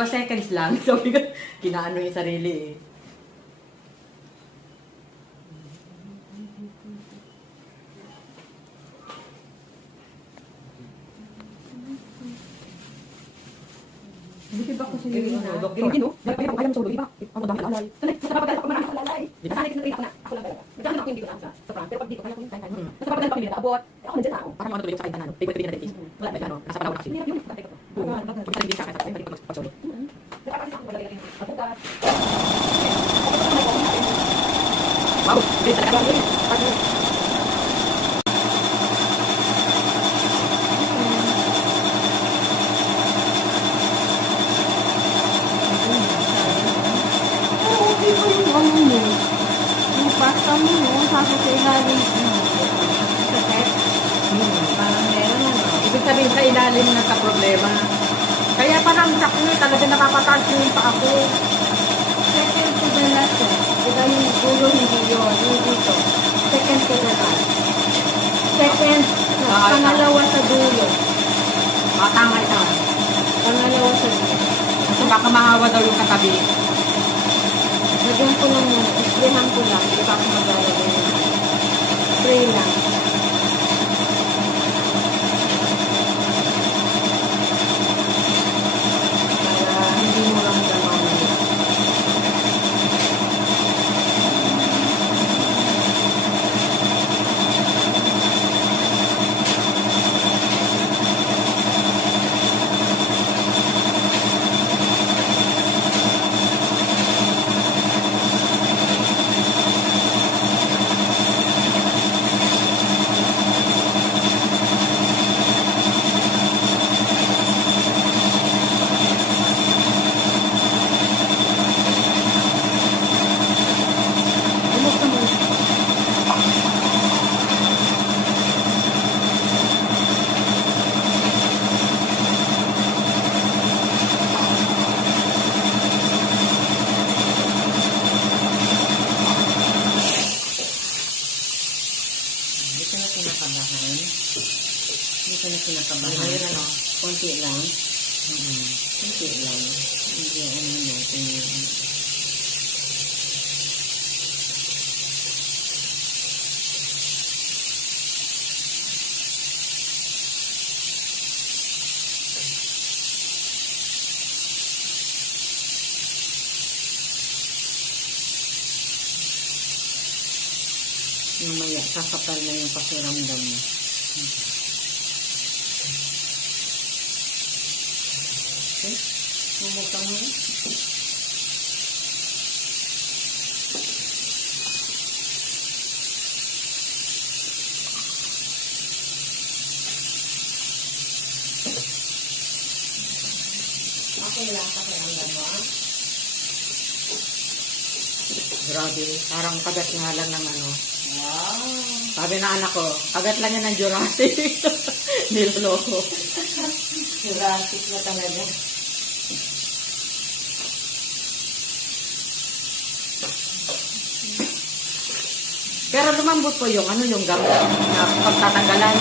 ba seconds lang? Sabi ko, kinaano yung sarili eh. Hindi ba kasi Hindi yun na, na? doktor. Hindi no? Dahil pa kayang solo, iba. Ang dami alalay. Sanay, sa papadala ko marami alalay. Di ba? Sanay, kinakita ko na. Ako lang talaga. Magkano ako hindi ko lang sa front. Pero pag dito, kaya ko yung time. Sa papadala ko kanila, abot. Ako nandiyan na ako. Parang mga tuloy sa kainan, favorite ko din na dentist. Wala ba ano, nasa Palawan kasi. Hindi na yun. Patay ko to. Kung sa hindi sa akin, sa akin, pag-solo. Kaya kasi ako talaga yung abutat. Wow, hindi talaga. Oo, okay pa yung ano mo. Yung pasta mo, no? Sabi sa ilalim. Sakit. Parang meron ano. Ibig sabihin sa ilalim na sa problema. Kaya parang sakni, talaga nakapataas yung pa ako. Second to the last eh. Diba yung ulo hindi yun. Yung dito. Second to the last. Second, pangalawa sa dulo. Matangay ka. Pangalawa sa dulo. Kasi baka mahawa daw yung katabi. Lagyan ko lang muna. Isprehan ko lang. Hindi pa ako maglalagay yun. Spray lang. Para hindi mo lang gano'n. Bumuksan mo. Hindi ka na kinakabahan. Hindi ka na kinakabahan. Ngayon ano, konti lang. Konti lang. Hindi ano natin yun. Mamaya, kakapal na yung pakiramdam mo. Okay? Mumukha mo rin. Okay lang, pakiramdam mo ah. Grabe, parang kagat nga lang ng ano. Wow. Sabi na anak ko, kagat lang yan ng Jurassic. Niloloko. Jurassic na talaga. Pero lumambot po yung ano, yung gamot na pagtatanggalan.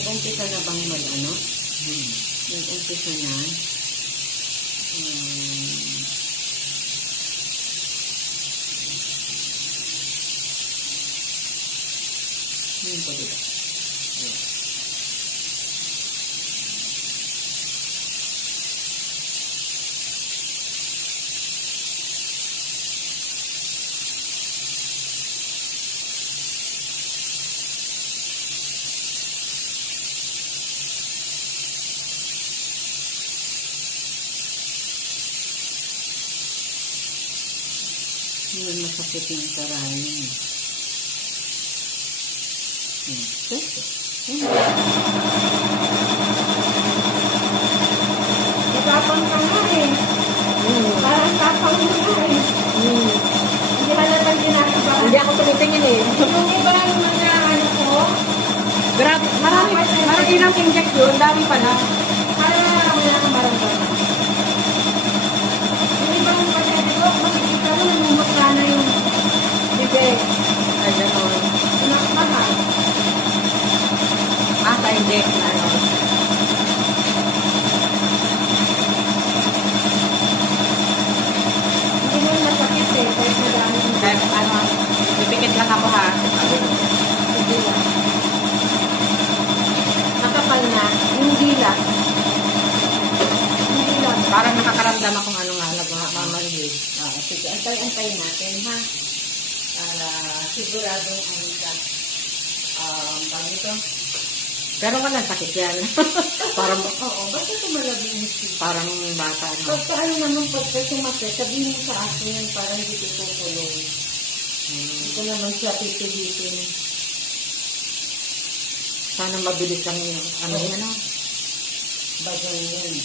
nag-umpisa na bang mag-ano? Nag-umpisa na. Yun po dito. Ayan. Yun, masakit yung karayan. Matapang ka nga eh. Parang tapang mo nga eh. Hindi halatang ginagawa. Hindi ako tumitingin eh. Yung iba yung mga ano ko, Grabe, marami lang inject yun. Dami pa na. parang wala kang maramdaman. Yung ibang pasyente ko, makikita mo, namumukha na yung bibig. Ay, gano'n. Nakakahal. Sa inject na ano. Hindi mo masakit eh, kahit madami yung Dahil ano, pipikit lang ako ha. hindi lang. Makapal na, yung dila. Yung dila. Parang nakakaramdam akong ano nga, nagmamalhid. Sige, antay-antay natin, ha? Para siguradong ano ka. Pag ito. Pero walang sakit yan. parang, Oo, basta tumalab yung hisi. parang bata ano. Pagka ano naman, pagka sumakit, sabihin mo sa akin yan, para hindi ko tutuloy. Hindi ko naman siya pipilitin. Sana mabilis lang yung ano Oo. yan. Bagang yan.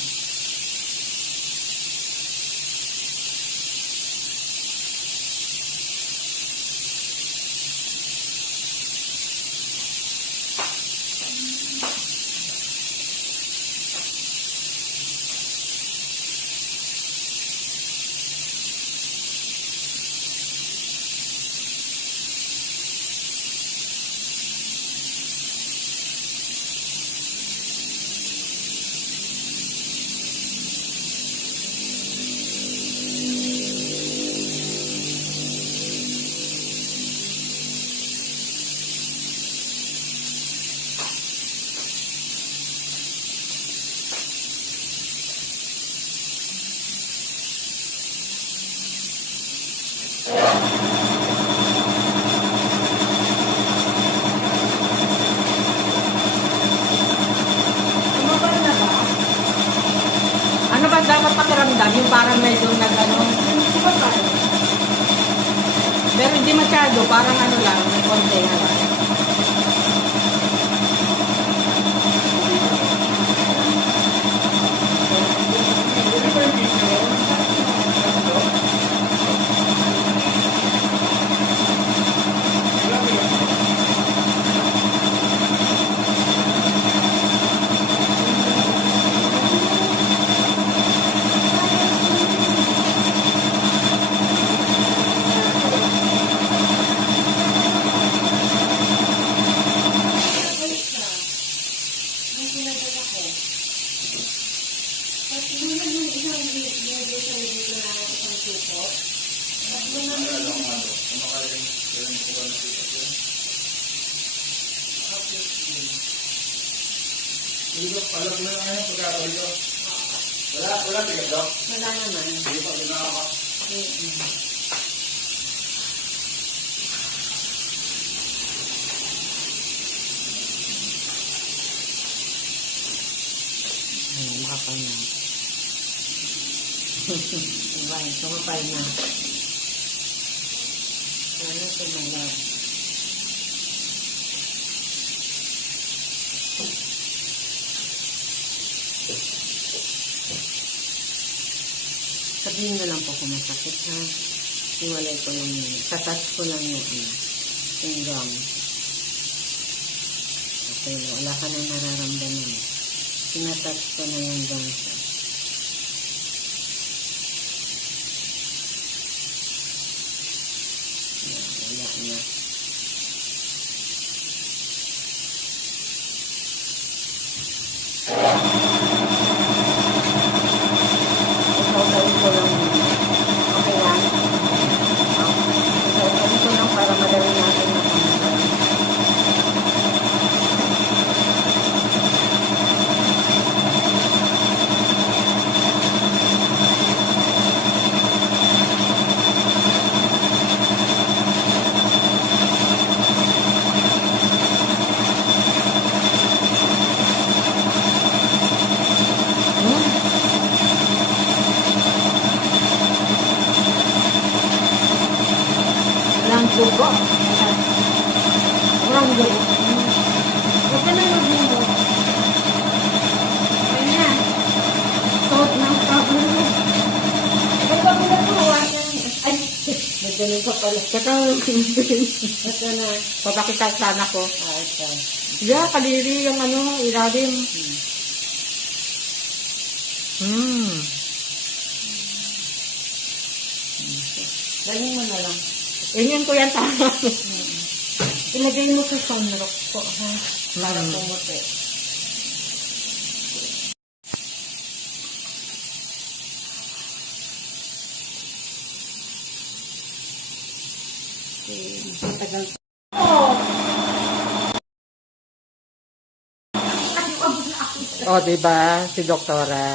Tumabal na ba? Ano ba dapat pakiramdam? Yung parang medyo nag-ano. Yung tumabal. Pero hindi masyado. Parang ano lang. May konti na lang. Ang pinadala ko. Pati naman yung isang video sa dito na isang suko. Pati naman yung Dito, palak na lang yung pagkakawin ko. Wala, tingin daw. wala naman. Hindi pa, ginagawa. Ano, makapal na. Diba, sumapal na. Sana tumalab. Sabihin na lang po kung masakit, ha? Iwalay ko lang yun. Tatas ko lang yung ano, yung gum. Okay, wala ka na nararamdaman. Tinatouch ko na yung gum siya. Wala na. Dugo. Walang dugo. Huwag ka na mag-move. Kanya. Suot ng kabalo. Huwag ka muna tuwa. Ay, Nagdaling ka pala. Teka, Ito na. papakita sana ko. Ito. Yeah, kaliri yung ano, ilalim. Galing mo na lang. Yun ko yan tama. Ilagay mo sa sunrock po, ha? Para pumuti. Matagal. O, diba? Si Doktora.